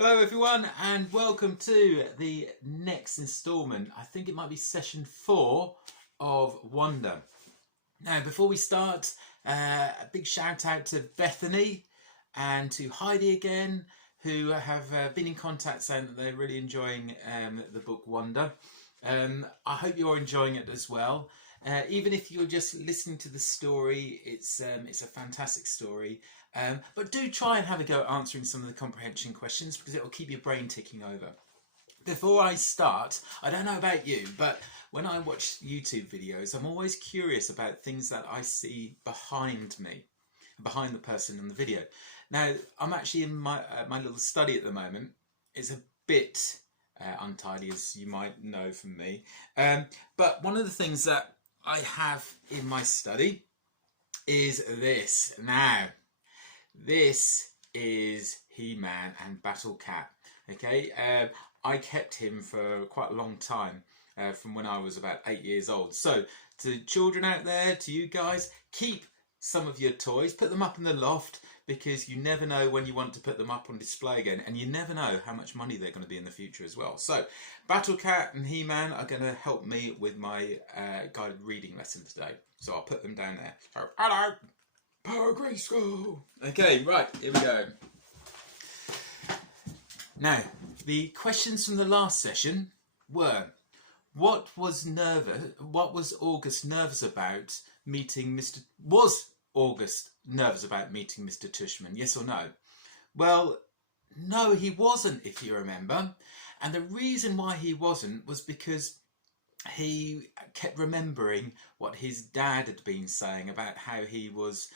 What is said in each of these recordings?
Hello everyone and welcome to the next instalment. I think it might be session 4 of Wonder. Now before we start, a big shout out to Bethany and to Heidi again, who have been in contact saying that they're really enjoying the book Wonder. I hope you're enjoying it as well. Even if you're just listening to the story, it's a fantastic story. But do try and have a go at answering some of the comprehension questions because it will keep your brain ticking over. Before I start, I don't know about you, but when I watch YouTube videos, I'm always curious about things that I see behind me, behind the person in the video. Now, I'm actually in my little study at the moment. It's a bit untidy, as you might know from me. But one of the things that I have in my study is this. Now, this is He-Man and Battle Cat. Okay, I kept him for quite a long time, from when I was about 8 years old. So, to children out there, to you guys, keep some of your toys, put them up in the loft, because you never know when you want to put them up on display again, and you never know how much money they're going to be in the future as well. So, Battle Cat and He-Man are going to help me with my guided reading lesson today. So I'll put them down there. So, hello, Power Grade School. Okay, right, here we go. Now, the questions from the last session were: what was August nervous about meeting Mr. Tushman? Yes or no? Well, no, he wasn't, if you remember. And the reason why he wasn't was because he kept remembering what his dad had been saying about how he was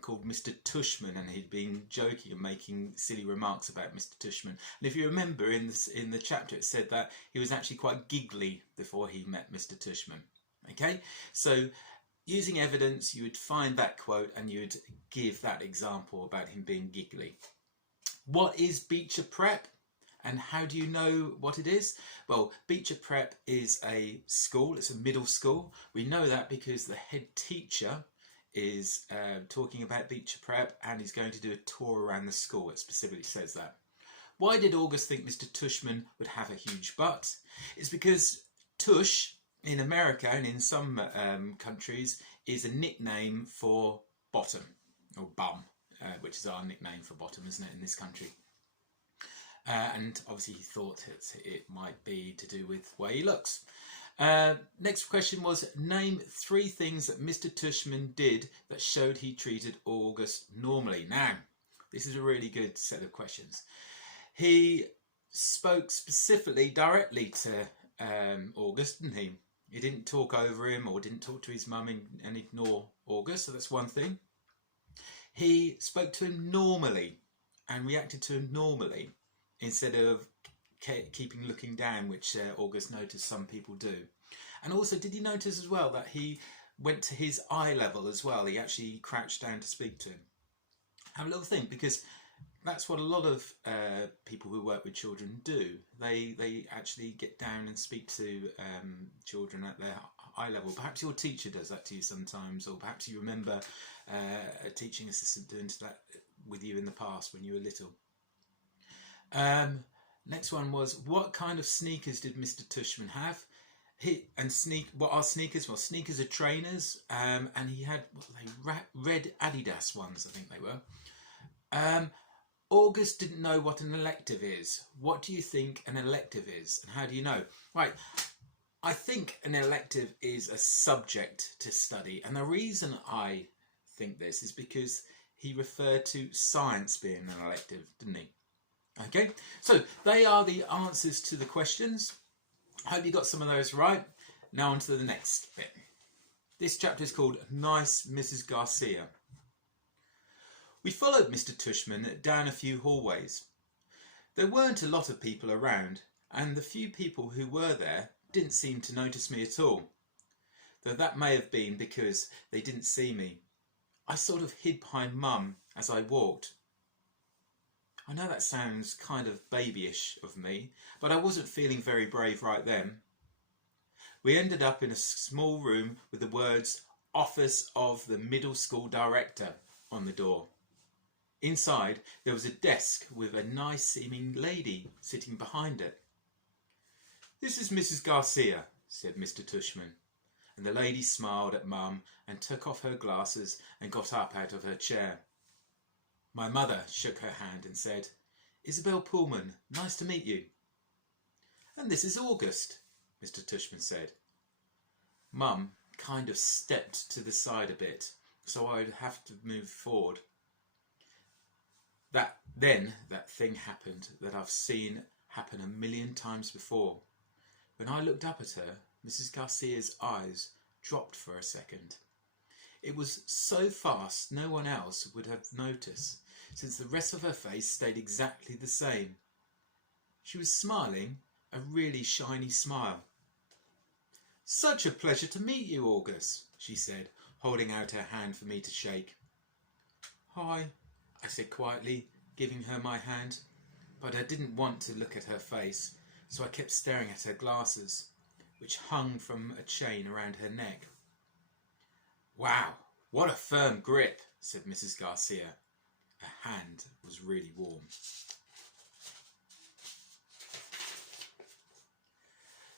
called Mr. Tushman, and he'd been joking and making silly remarks about Mr. Tushman. And if you remember in the chapter, it said that he was actually quite giggly before he met Mr. Tushman. Okay, so using evidence, you would find that quote and you would give that example about him being giggly. What is Beecher Prep? And how do you know what it is? Well, Beecher Prep is a school, it's a middle school. We know that because the head teacher is talking about Beecher Prep and he's going to do a tour around the school. It specifically says that. Why did August think Mr. Tushman would have a huge butt? It's because Tush in America and in some countries is a nickname for bottom or bum, which is our nickname for bottom, isn't it, in this country? And obviously he thought it might be to do with the way he looks. Next question was: name 3 things that Mr. Tushman did that showed he treated August normally. Now, this is a really good set of questions. He spoke specifically directly to August, didn't he? He didn't talk over him or didn't talk to his mum and ignore August, so that's one thing. He spoke to him normally and reacted to him normally instead of keeping looking down, which August noticed some people do. And also, did you notice as well that he went to his eye level as well? He actually crouched down to speak to him. Have a little think, because that's what a lot of people who work with children do. They actually get down and speak to children at their eye level. Perhaps your teacher does that to you sometimes, or perhaps you remember a teaching assistant doing that with you in the past when you were little. Next one was: what kind of sneakers did Mr. Tushman have? What are sneakers? Well, sneakers are trainers, and he had red Adidas ones, I think they were. August didn't know what an elective is. What do you think an elective is, and how do you know? Right, I think an elective is a subject to study, and the reason I think this is because he referred to science being an elective, didn't he? Okay, so they are the answers to the questions. I hope you got some of those right. Now on to the next bit. This chapter is called Nice Mrs Garcia. We followed Mr. Tushman down a few hallways. There weren't a lot of people around, and the few people who were there didn't seem to notice me at all. Though that may have been because they didn't see me. I sort of hid behind Mum as I walked. I know that sounds kind of babyish of me, but I wasn't feeling very brave right then. We ended up in a small room with the words "Office of the Middle School Director" on the door. Inside there was a desk with a nice seeming lady sitting behind it. "This is Mrs Garcia," said Mr Tushman, and the lady smiled at Mum and took off her glasses and got up out of her chair. My mother shook her hand and said, "Isabel Pullman, nice to meet you." "And this is August," Mr Tushman said. Mum kind of stepped to the side a bit, so I'd have to move forward. Then that thing happened that I've seen happen a million times before. When I looked up at her, Mrs Garcia's eyes dropped for a second. It was so fast no one else would have noticed, since the rest of her face stayed exactly the same. She was smiling, a really shiny smile. "Such a pleasure to meet you, August," she said, holding out her hand for me to shake. "Hi," I said quietly, giving her my hand, but I didn't want to look at her face, so I kept staring at her glasses, which hung from a chain around her neck. "Wow, what a firm grip," said Mrs Garcia. Her hand was really warm.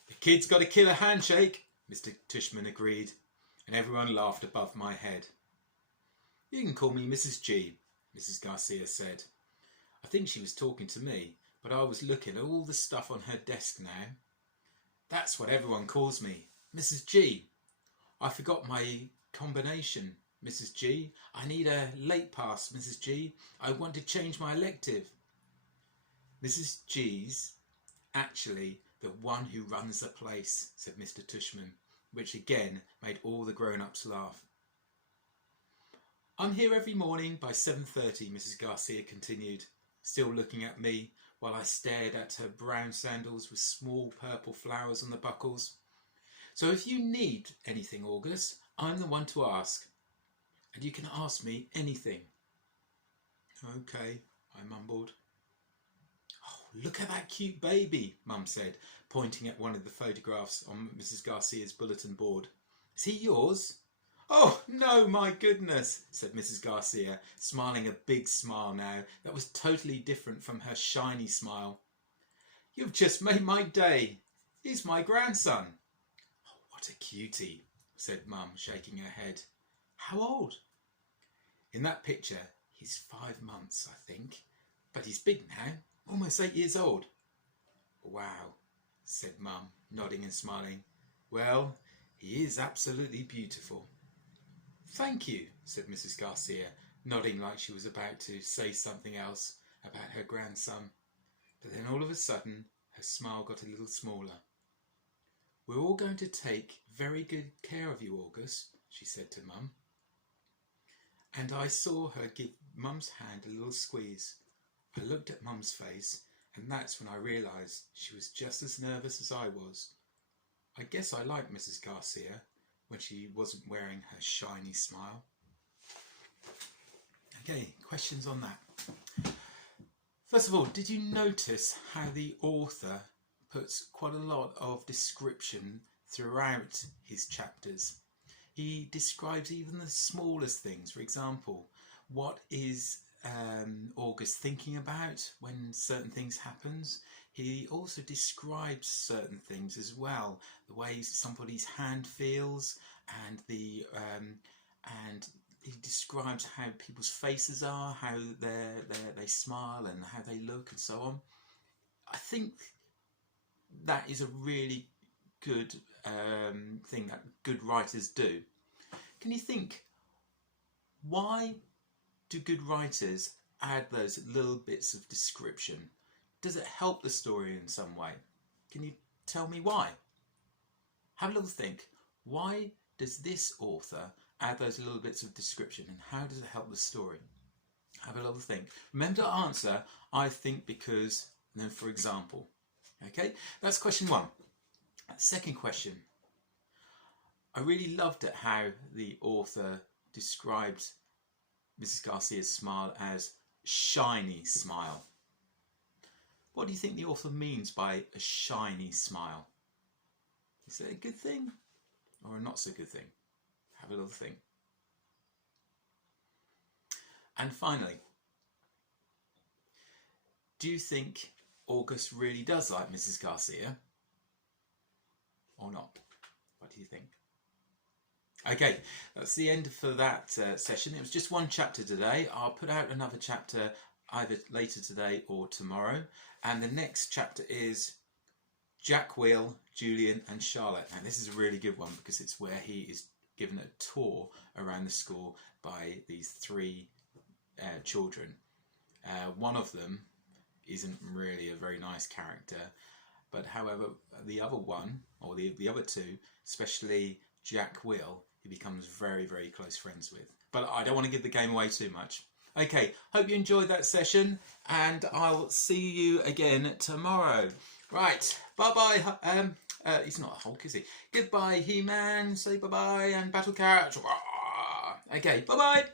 "The kid's got a killer handshake," Mr Tushman agreed, and everyone laughed above my head. "You can call me Mrs G," Mrs Garcia said. I think she was talking to me, but I was looking at all the stuff on her desk now. "That's what everyone calls me, Mrs G. I forgot my combination, Mrs G. I need a late pass, Mrs G. I want to change my elective." "Mrs G's actually the one who runs the place," said Mr Tushman, which again made all the grown-ups laugh. "I'm here every morning by 7:30, Mrs Garcia continued, still looking at me while I stared at her brown sandals with small purple flowers on the buckles. "So if you need anything, August, I'm the one to ask. And you can ask me anything." "Okay," I mumbled. "Oh, look at that cute baby," Mum said, pointing at one of the photographs on Mrs Garcia's bulletin board. "Is he yours?" "Oh, no, my goodness," said Mrs Garcia, smiling a big smile now that was totally different from her shiny smile. "You've just made my day. He's my grandson." "Oh, what a cutie," said Mum, shaking her head. "How old?" "In that picture, he's 5 months, I think. But he's big now, almost 8 years old." "Wow," said Mum, nodding and smiling. "Well, he is absolutely beautiful." "Thank you," said Mrs Garcia, nodding like she was about to say something else about her grandson. But then all of a sudden her smile got a little smaller. "We're all going to take very good care of you, August," she said to Mum. And I saw her give Mum's hand a little squeeze. I looked at Mum's face, and that's when I realised she was just as nervous as I was. I guess I liked Mrs Garcia when she wasn't wearing her shiny smile. Okay, questions on that. First of all, did you notice how the author puts quite a lot of description throughout his chapters? He describes even the smallest things. For example, what is August thinking about when certain things happens? He also describes certain things as well, the way somebody's hand feels, and he describes how people's faces are, how they smile and how they look and so on. I think that is a really good thing that good writers do. Can you think, why do good writers add those little bits of description? Does it help the story in some way? Can you tell me why? Have a little think. Why does this author add those little bits of description, and how does it help the story? Have a little think. Remember to answer, I think because, and then for example. Okay, that's question 1. Second question. I really loved it how the author described Mrs Garcia's smile as shiny smile. What do you think the author means by a shiny smile? Is it a good thing or a not so good thing? Have a little think. And finally, do you think August really does like Mrs Garcia? Or not? What do you think? Okay, that's the end for that session. It was just one chapter today. I'll put out another chapter either later today or tomorrow. And the next chapter is Jack, Will, Julian and Charlotte. Now this is a really good one because it's where he is given a tour around the school by these three children. One of them isn't really a very nice character, but however the other one, or the other two, especially Jack Will, he becomes very, very close friends with. But I don't want to give the game away too much. Okay, hope you enjoyed that session, and I'll see you again tomorrow. Right, bye-bye. He's not a Hulk, is he? Goodbye, He-Man. Say bye-bye, and Battle Cat. Okay, bye-bye.